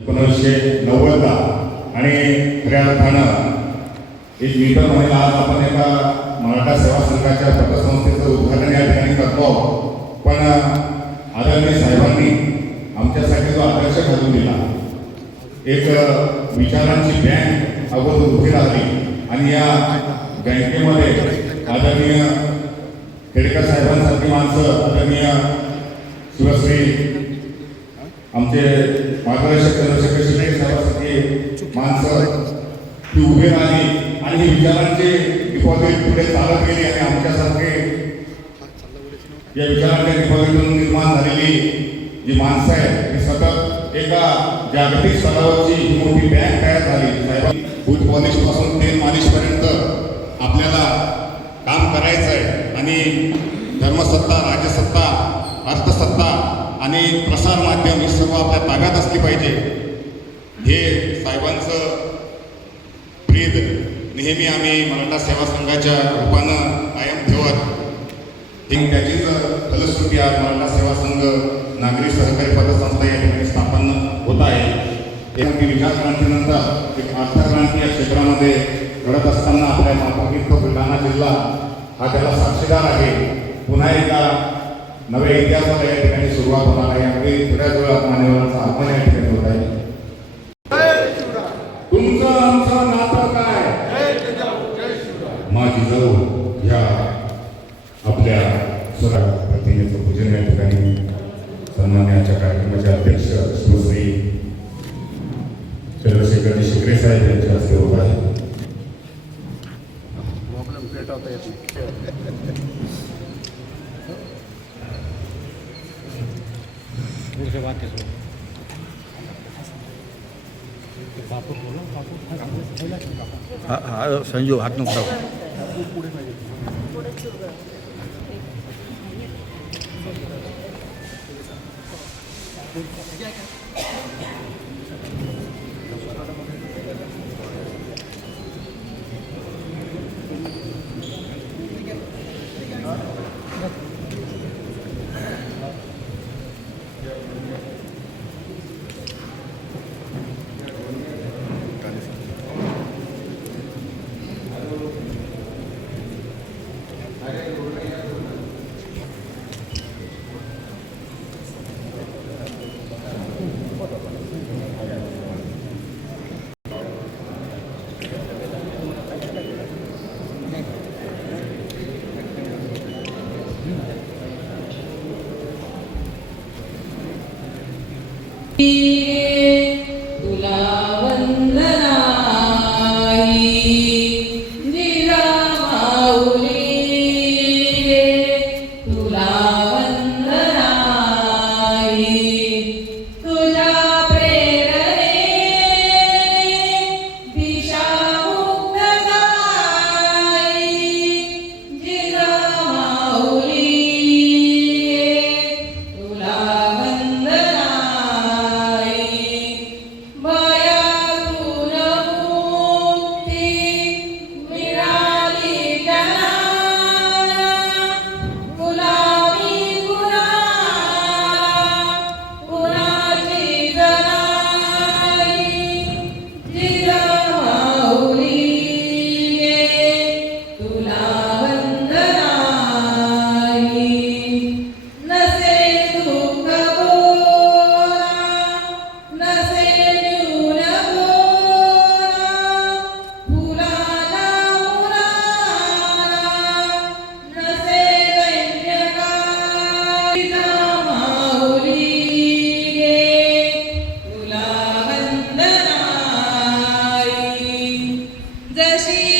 एकोणीसशे नव्वदला आणि खऱ्या एक मी तर आज आपण एका मराठा सेवा संघाच्या पतसंस्थेचं उद्घाटन या ठिकाणी करतो पण आदरणीय साहेबांनी आमच्यासाठी जो आदर्श घालून दिला एक विचारांची बँक अगोदर उभी राहिली आणि या बँकेमध्ये आदरणीय खेडकर साहेबांसारखी माणसं आदरणीय शिवश्री आमचे मार्गदर्शक चंद्रशेखर शिंदे साहेबांसारखी माणसं ती उभी राहिली. आणि हे विचारांचे डिपॉझिट पुढे चालत गेली आणि आमच्यासारखे या विचारांच्या डिपॉझिटमधून निर्माण झालेली जी माणसं आहेत ती सतत एका जागतिक स्तरावरची ही मोठी बँक तयार झाली. साहेबांनी बूथ पॉलिशपासून तेल मालिशपर्यंत आपल्याला काम करायचं आहे. आणि धर्मसत्ता राजसत्ता अर्थसत्ता आणि प्रसार माध्यम ही सर्व आपल्या ताब्यात साहेबांचं प्रीत नेहमी आम्ही मराठा सेवा संघाच्या रूपानं कायम ठेवत. त्याचीच फलश्रुती आज मराठा सेवा संघ नागरी सहकारी पतसंस्था या ठिकाणी स्थापन होत आहे. एक विचार क्रांतीनंतर एक अर्थक्रांती या क्षेत्रामध्ये घडत असताना आपल्या मातृभूमीत बुलढाणा जिल्हा हा त्याला साक्षीदार आहे. पुन्हा एकदा नव्या इतिहासाला या ठिकाणी सुरुवात होणार आहे. अगदी थोड्याच वेळात मान्यवरांचा आपण या ठिकाणी होत आहे. प्रतिमेचं पूजन या ठिकाणी सन्मान्याच्या कार्यक्रमाचे अध्यक्ष श्री चंद्रशेखर शिकरे साहेब यांच्या हस्ते होत आहे. हा हा संजू हात नको Yeah, Brasil.